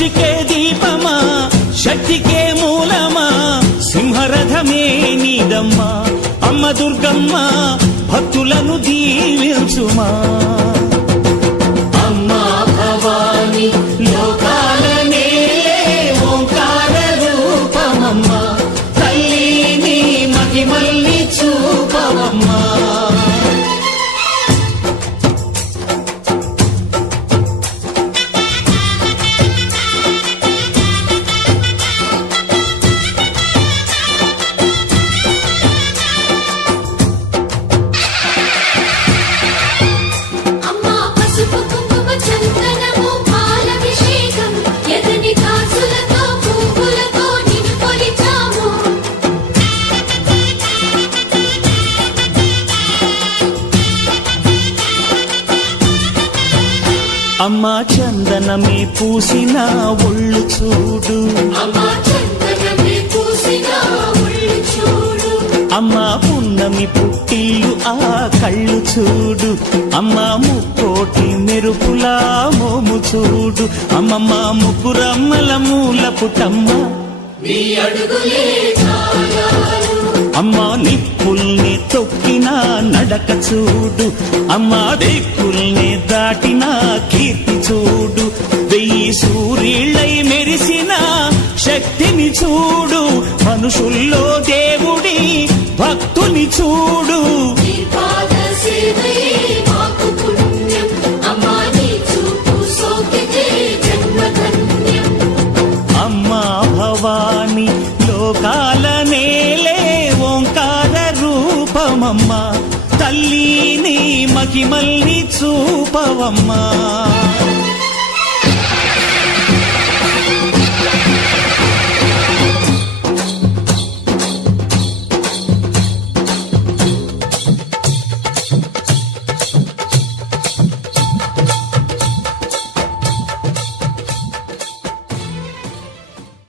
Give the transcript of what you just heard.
సృష్టికే దీపమా శక్తికే మూలమా సింహరథమే నీదమ్మా అమ్మ దుర్గమ్మ భక్తులను దీవించుమా అమ్మా భవాని లోకాల నేలే ఓంకార రూపమమ్మా తల్లిని మహిమల్ని చూపవమ్మా అమ్మా చందనమే పూసిన ఒళ్ళు చూడు అమ్మా పున్నమి పుట్టిల్లు ఆ కళ్ళు చూడు అమ్మా ముక్కోటి మెరుపులా మోము చూడు అమ్మమ్మ ముగ్గురమ్మల మూల పుటమ్మ అమ్మా నిప్పుల్ని తొక్కిన నడక చూడు అమ్మా దిక్కుల్ని దాటిన కీర్తి చూడు 1000 సూర్యుళ్ళై మెరిసిన శక్తిని చూడు మనుషుల్లో దేవుడి భక్తుని చూడు అమ్మా భవాని లోకాల నేలే ఓంకార రూపమమ్మా తల్లిని మహిమల్ని చూపవమ్మా